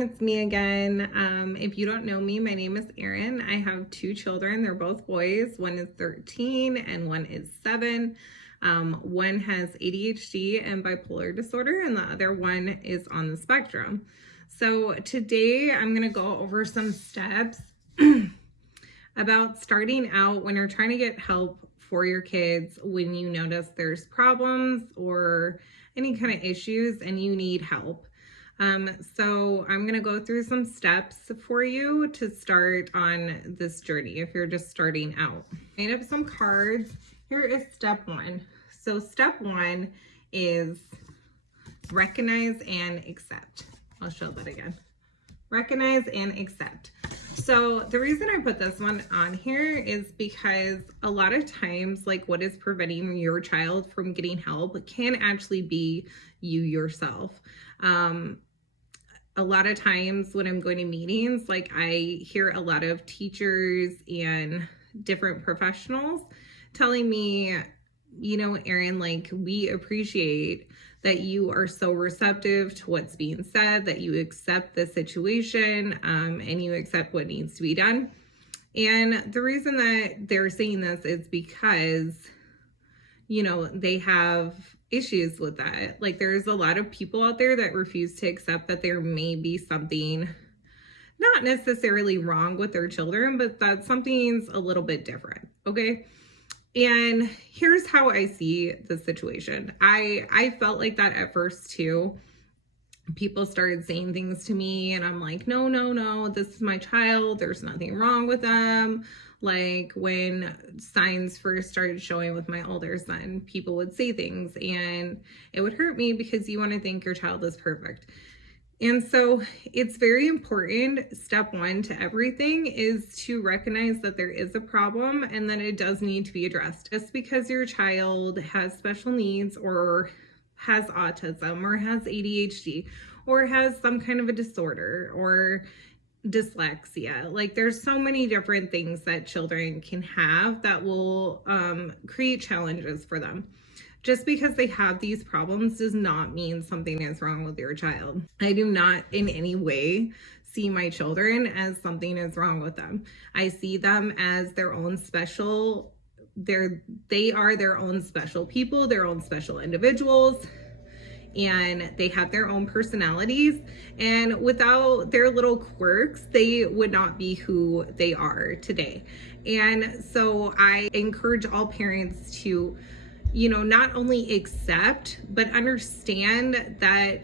everyone, it's me again. If you don't know me, my name is Erin. I have two children. They're both boys. One is 13 and one is 7. One has ADHD and bipolar disorder, and the other one is on the spectrum. So today I'm going to go over some steps about starting out when you're trying to get help for your kids when you notice there's problems or any kind of issues and you need help. So I'm going to go through some steps for you to start on this journey if you're just starting out. I made up some cards. Here is step 1. So step 1 is recognize and accept. I'll show that again. Recognize and accept. So the reason I put this one on here is because a lot of times, like, what is preventing your child from getting help can actually be you yourself. A lot of times when I'm going to meetings, like, I hear a lot of teachers and different professionals telling me, you know, Erin, like, we appreciate that you are so receptive to what's being said, that you accept the situation, and you accept what needs to be done. And the reason that they're saying this is because, you know, they have issues with that. Like, there's a lot of people out there that refuse to accept that there may be something not necessarily wrong with their children, but that something's a little bit different, okay? And here's how I see the situation. I felt like that at first too. People started saying things to me and I'm like, no, this is my child. There's nothing wrong with them. Like, when signs first started showing with my older son, people would say things and it would hurt me because you want to think your child is perfect. And so it's very important, step 1 to everything is to recognize that there is a problem and that it does need to be addressed. Just because your child has special needs or has autism or has ADHD or has some kind of a disorder or dyslexia, like, there's so many different things that children can have that will create challenges for them. Just because they have these problems does not mean something is wrong with your child. I do not in any way see my children as something is wrong with them. I see them as their own special, they are their own special people, their own special individuals, and they have their own personalities, and without their little quirks, they would not be who they are today. And so I encourage all parents to, you know, not only accept, but understand that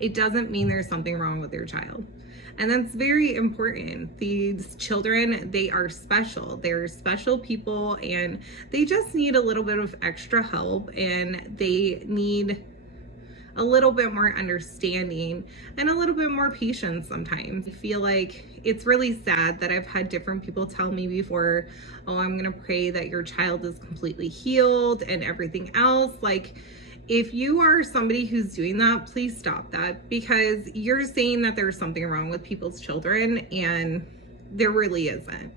it doesn't mean there's something wrong with their child. And that's very important. These children, they are special. They're special people and they just need a little bit of extra help and they need a little bit more understanding and a little bit more patience sometimes. I feel like it's really sad that I've had different people tell me before, oh, I'm gonna pray that your child is completely healed and everything else. Like, if you are somebody who's doing that, please stop that, because you're saying that there's something wrong with people's children and there really isn't.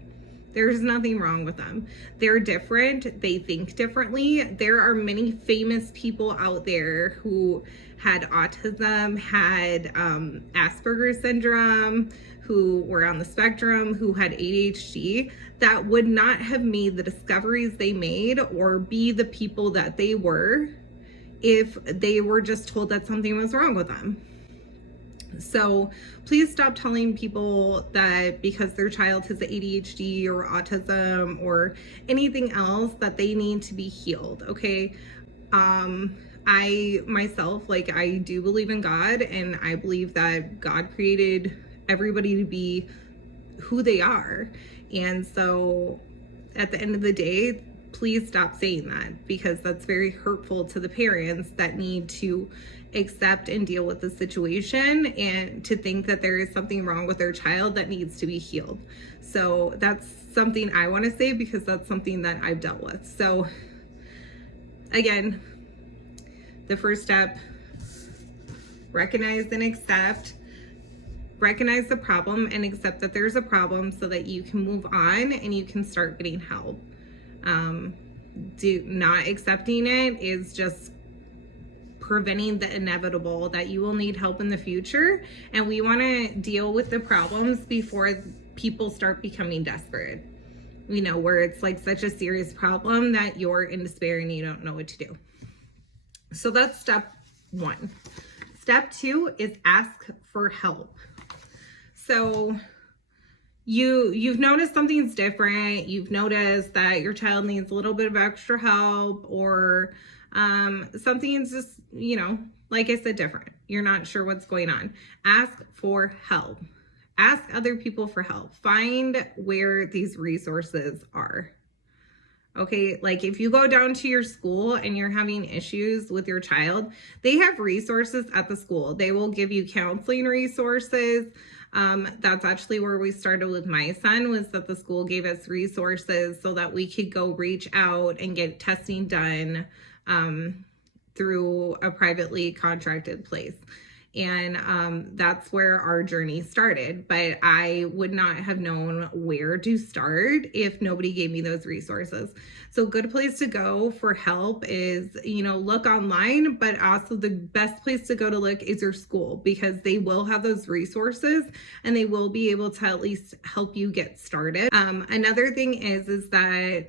There's nothing wrong with them. They're different. They think differently. There are many famous people out there who had autism, had Asperger's syndrome, who were on the spectrum, who had ADHD, that would not have made the discoveries they made or be the people that they were if they were just told that something was wrong with them. So please stop telling people that because their child has ADHD or autism or anything else that they need to be healed, okay? I myself, like, I do believe in God, and I believe that God created everybody to be who they are. And so at the end of the day, please stop saying that, because that's very hurtful to the parents that need to accept and deal with the situation and to think that there is something wrong with their child that needs to be healed. So that's something I want to say because that's something that I've dealt with. So again, the first step, recognize and accept. Recognize the problem and accept that there's a problem so that you can move on and you can start getting help. Not accepting it is just preventing the inevitable, that you will need help in the future. And we want to deal with the problems before people start becoming desperate, you know, where it's like such a serious problem that you're in despair and you don't know what to do. So that's step one. Step two is ask for help. So you've noticed something's different. You've noticed that your child needs a little bit of extra help, or something's just, you know, like I said, different. You're not sure what's going on. Ask for help. Ask other people for help. Find where these resources are. Okay, like if you go down to your school and you're having issues with your child, they have resources at the school. They will give you counseling resources. That's actually where we started with my son, was that the school gave us resources so that we could go reach out and get testing done through a privately contracted place. And that's where our journey started. But I would not have known where to start if nobody gave me those resources. So a good place to go for help is, you know, look online, but also the best place to go to look is your school, because they will have those resources and they will be able to at least help you get started. Another thing is that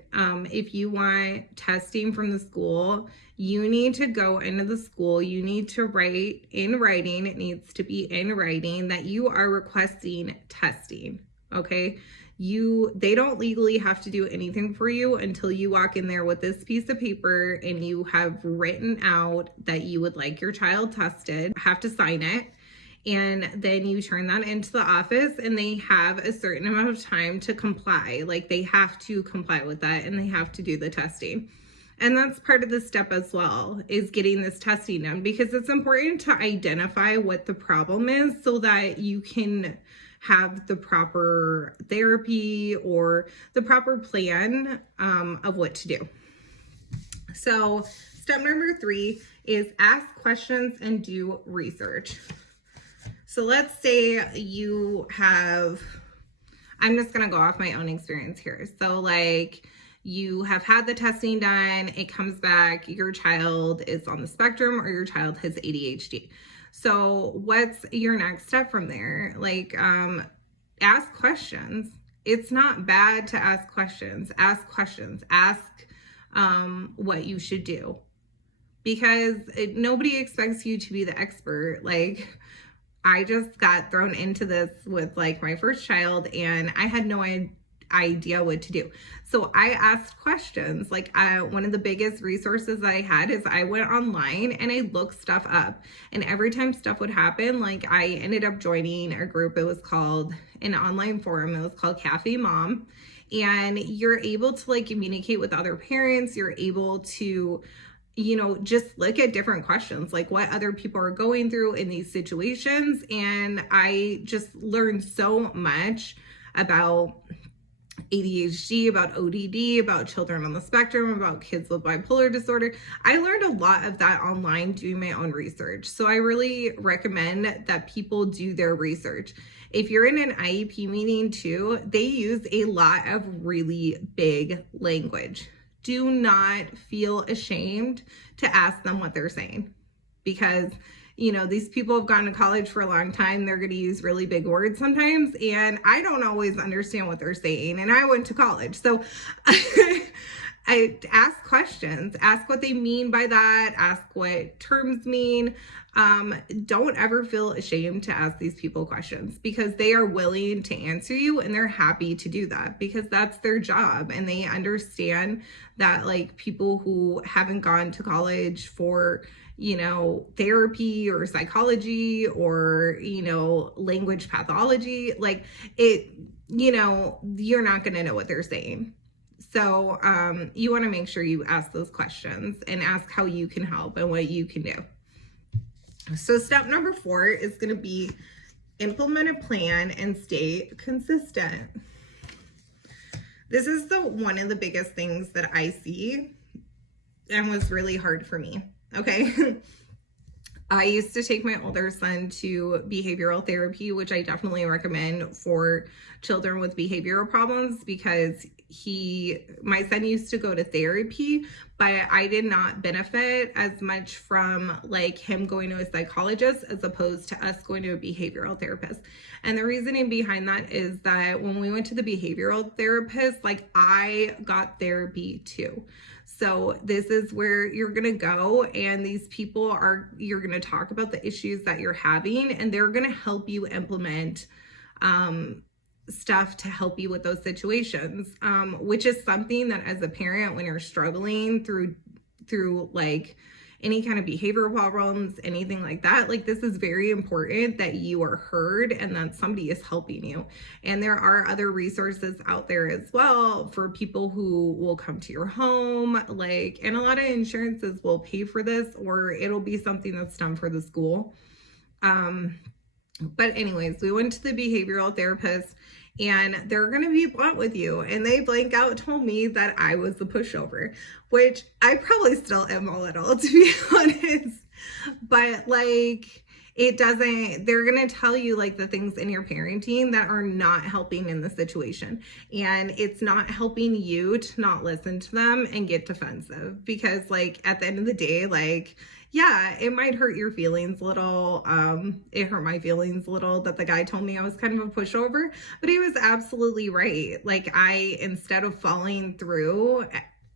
if you want testing from the school, you need to go into the school. You need to write in writing. It needs to be in writing that you are requesting testing. Okay. They don't legally have to do anything for you until you walk in there with this piece of paper and you have written out that you would like your child tested. Have to sign it. And then you turn that into the office, and they have a certain amount of time to comply. Like, they have to comply with that, and they have to do the testing. And that's part of the step as well, is getting this testing done, because it's important to identify what the problem is so that you can have the proper therapy or the proper plan of what to do. So step number 3 is ask questions and do research. So let's say you have, I'm just going to go off my own experience here. So like, you have had the testing done, it comes back, your child is on the spectrum or your child has ADHD. So what's your next step from there? Like, ask questions. It's not bad to ask questions. Ask questions. Ask what you should do, because nobody expects you to be the expert. Like, I just got thrown into this with like my first child, and I had no idea what to do. So I asked questions. Like, one of the biggest resources I had is I went online and I looked stuff up. And every time stuff would happen, like, I ended up joining a group. It was called an online forum. It was called Cafe Mom. And you're able to like communicate with other parents. You're able to, you know, just look at different questions, like what other people are going through in these situations. And I just learned so much about ADHD, about ODD, about children on the spectrum, about kids with bipolar disorder. I learned a lot of that online doing my own research. So I really recommend that people do their research. If you're in an IEP meeting too, they use a lot of really big language. Do not feel ashamed to ask them what they're saying, because you know, these people have gone to college for a long time. They're going to use really big words sometimes, and I don't always understand what they're saying, and I went to college. So I ask questions, ask what they mean by that, ask what terms mean. Don't ever feel ashamed to ask these people questions, because they are willing to answer you, and they're happy to do that because that's their job. And they understand that like people who haven't gone to college for, you know, therapy or psychology or, you know, language pathology, like it, you know, you're not going to know what they're saying. So you want to make sure you ask those questions and ask how you can help and what you can do. So step number 4 is going to be implement a plan and stay consistent. This is one of the biggest things that I see and was really hard for me. Okay. I used to take my older son to behavioral therapy, which I definitely recommend for children with behavioral problems, because my son used to go to therapy, but I did not benefit as much from like him going to a psychologist as opposed to us going to a behavioral therapist. And the reasoning behind that is that when we went to the behavioral therapist, like I got therapy too. So this is where you're going to go, and these people you're going to talk about the issues that you're having, and they're going to help you implement stuff to help you with those situations, which is something that as a parent, when you're struggling through like any kind of behavioral problems, anything like that, like this is very important that you are heard and that somebody is helping you. And there are other resources out there as well for people who will come to your home, like, and a lot of insurances will pay for this, or it'll be something that's done for the school. But anyways, we went to the behavioral therapist, and they're going to be blunt with you. And they blank out told me that I was the pushover, which I probably still am a little, to be honest. But like, they're going to tell you like the things in your parenting that are not helping in the situation. And it's not helping you to not listen to them and get defensive, because like at the end of the day, like, yeah, it might hurt your feelings a little. It hurt my feelings a little that the guy told me I was kind of a pushover, but he was absolutely right. Like instead of following through,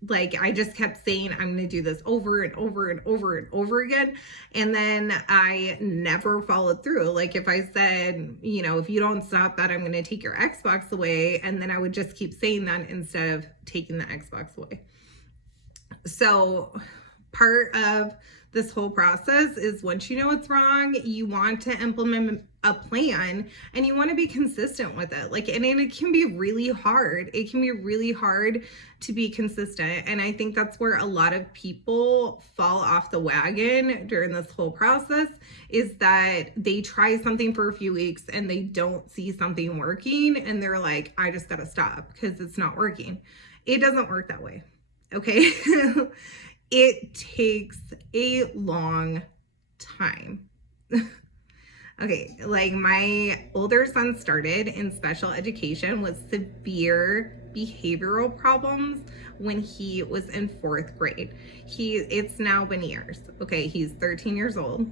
like I just kept saying, I'm going to do this over and over and over and over again. And then I never followed through. Like if I said, if you don't stop that, I'm going to take your Xbox away. And then I would just keep saying that instead of taking the Xbox away. So part of this whole process is, once you know what's wrong, you want to implement a plan and you want to be consistent with it. Like, and it can be really hard. It can be really hard to be consistent. And I think that's where a lot of people fall off the wagon during this whole process, is that they try something for a few weeks and they don't see something working. And they're like, I just got to stop because it's not working. It doesn't work that way. Okay. It takes a long time. Okay, like my older son started in special education with severe behavioral problems when he was in 4th grade. It's now been years. Okay, he's 13 years old.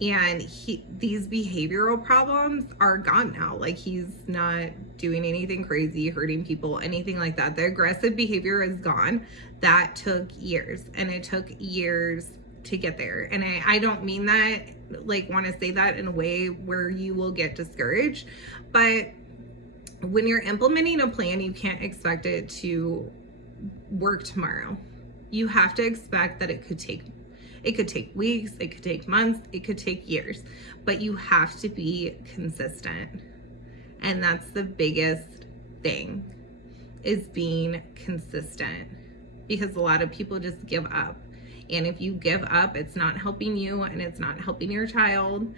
And these behavioral problems are gone now. Like he's not doing anything crazy, hurting people, anything like that. The aggressive behavior is gone. That took years, and it took years to get there. And I don't mean that, like, want to say that in a way where you will get discouraged. But when you're implementing a plan, you can't expect it to work tomorrow. You have to expect that it could take weeks, it could take months, it could take years, but you have to be consistent. And that's the biggest thing, is being consistent, because a lot of people just give up. And if you give up, it's not helping you and it's not helping your child.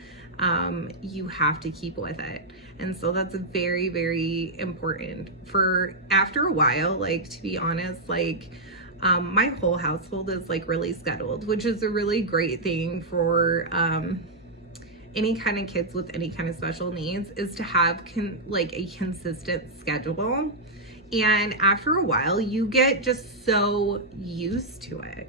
You have to keep with it. And so that's very, very important. For after a while, like, to be honest, like, my whole household is like really scheduled, which is a really great thing for any kind of kids with any kind of special needs, is to have like a consistent schedule. And after a while, you get just so used to it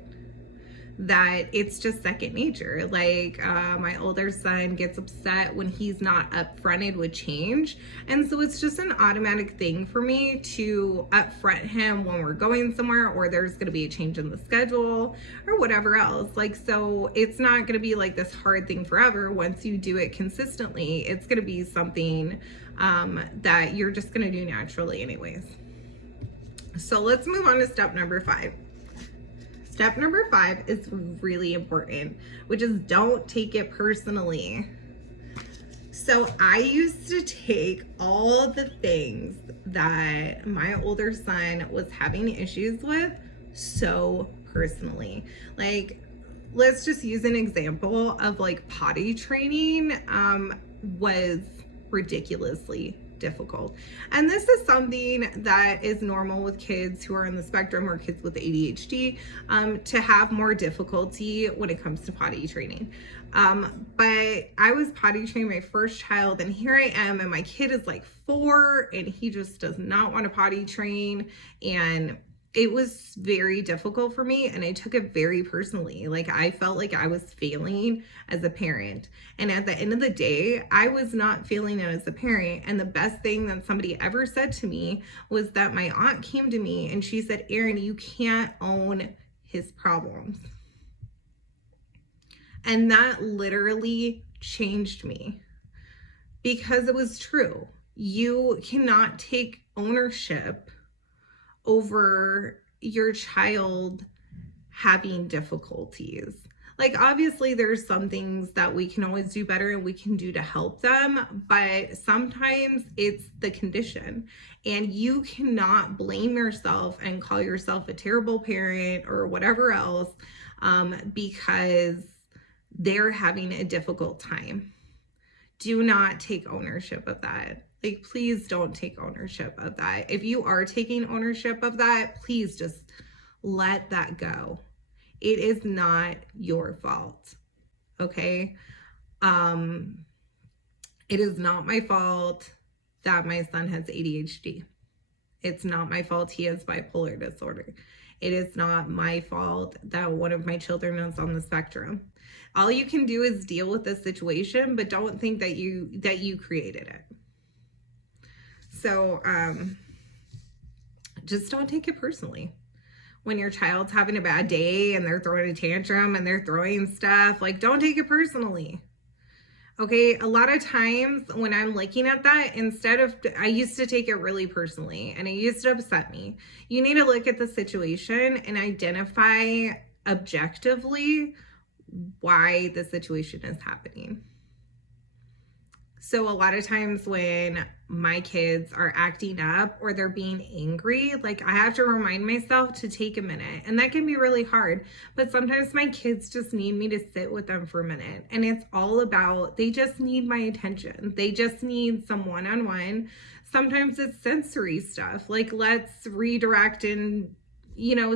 that it's just second nature. Like my older son gets upset when he's not upfronted with change. And so it's just an automatic thing for me to upfront him when we're going somewhere, or there's going to be a change in the schedule or whatever else. Like, so it's not going to be like this hard thing forever. Once you do it consistently, it's going to be something that you're just going to do naturally anyways. So let's move on to step number 5. Step number 5 is really important, which is don't take it personally. So I used to take all the things that my older son was having issues with so personally. Like, let's just use an example of like potty training was ridiculously difficult. And this is something that is normal with kids who are on the spectrum or kids with ADHD, to have more difficulty when it comes to potty training. But I was potty training my first child, and here I am, and my kid is like 4 and he just does not want to potty train. And it was very difficult for me, and I took it very personally. Like, I felt like I was failing as a parent. And at the end of the day, I was not failing it as a parent. And the best thing that somebody ever said to me was that my aunt came to me and she said, Erin, you can't own his problems. And that literally changed me, because it was true. You cannot take ownership over your child having difficulties. Like, obviously there's some things that we can always do better and we can do to help them, but sometimes it's the condition, and you cannot blame yourself and call yourself a terrible parent or whatever else, because they're having a difficult time. Do not take ownership of that. Like, please don't take ownership of that. If you are taking ownership of that, please just let that go. It is not your fault, okay? It is not my fault that my son has ADHD. It's not my fault he has bipolar disorder. It is not my fault that one of my children is on the spectrum. All you can do is deal with the situation, but don't think that you created it. So just don't take it personally. When your child's having a bad day and they're throwing a tantrum and they're throwing stuff, like, don't take it personally. Okay, a lot of times when I'm looking at that, I used to take it really personally and it used to upset me. You need to look at the situation and identify objectively why the situation is happening. So a lot of times when my kids are acting up or they're being angry, like, I have to remind myself to take a minute, and that can be really hard. But sometimes my kids just need me to sit with them for a minute, and it's all about, they just need my attention. They just need some one-on-one. Sometimes it's sensory stuff, like, let's redirect and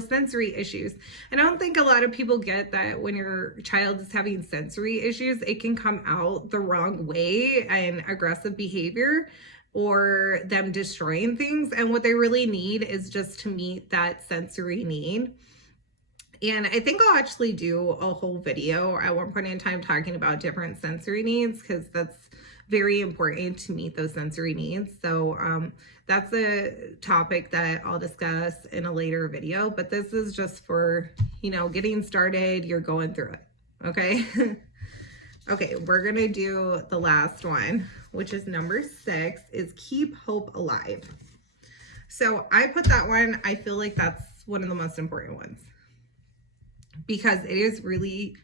sensory issues. And I don't think a lot of people get that when your child is having sensory issues, it can come out the wrong way and aggressive behavior or them destroying things. And what they really need is just to meet that sensory need. And I think I'll actually do a whole video at one point in time talking about different sensory needs, because that's very important to meet those sensory needs. So that's a topic that I'll discuss in a later video, but this is just for, getting started. You're going through it, okay? Okay, we're gonna do the last one, which is number 6, is keep hope alive. So I put that one, I feel like that's one of the most important ones, because it is really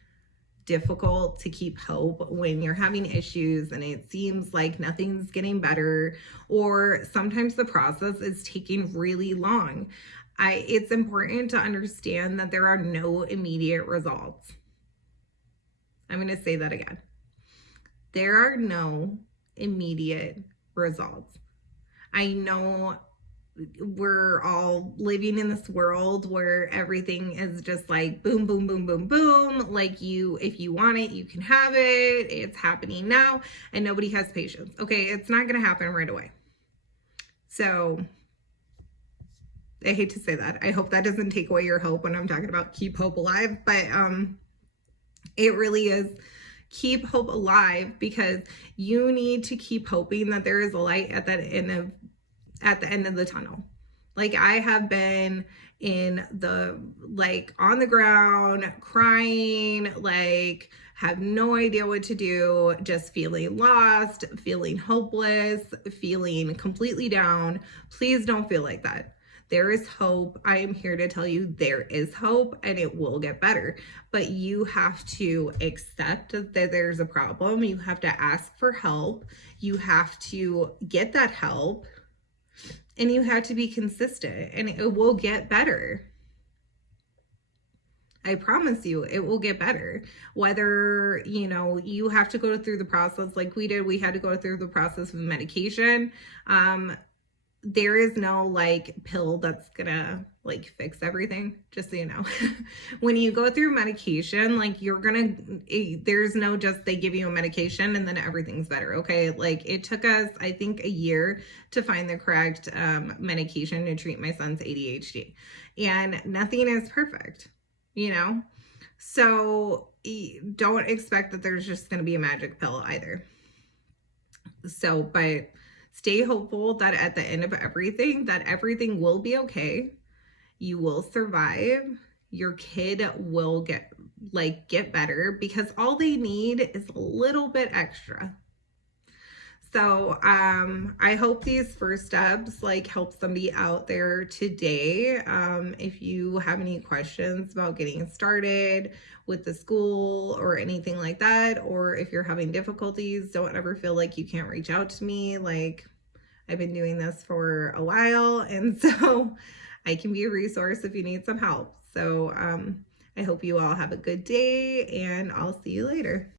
difficult to keep hope when you're having issues and it seems like nothing's getting better, or sometimes the process is taking really long. It's important to understand that there are no immediate results. I'm going to say that again. There are no immediate results. I know we're all living in this world where everything is just like boom, boom, boom, boom, boom. Like, if you want it, you can have it. It's happening now, and nobody has patience. Okay, it's not going to happen right away. So I hate to say that. I hope that doesn't take away your hope when I'm talking about keep hope alive, but it really is. Keep hope alive, because you need to keep hoping that there is a light at the end of the tunnel. Like, I have been on the ground crying, like, have no idea what to do, just feeling lost, feeling hopeless, feeling completely down. Please don't feel like that. There is hope. I am here to tell you there is hope, and it will get better. But you have to accept that there's a problem. You have to ask for help. You have to get that help. And you have to be consistent, and it will get better. I promise you, it will get better. Whether, you know, you have to go through the process like we did, we had to go through the process of medication. There is no like pill that's gonna like fix everything, just so you know. When you go through medication, like there's no just they give you a medication and then everything's better. Okay, like it took us, I think, a year to find the correct medication to treat my son's ADHD, and nothing is perfect, you know. So don't expect that there's just going to be a magic pill either. So, but stay hopeful that at the end of everything, that everything will be okay. You will survive. Your kid will get better, because all they need is a little bit extra. So I hope these first steps like help somebody out there today. If you have any questions about getting started with the school or anything like that, or if you're having difficulties, don't ever feel like you can't reach out to me. Like, I've been doing this for a while, and so I can be a resource if you need some help. So I hope you all have a good day, and I'll see you later.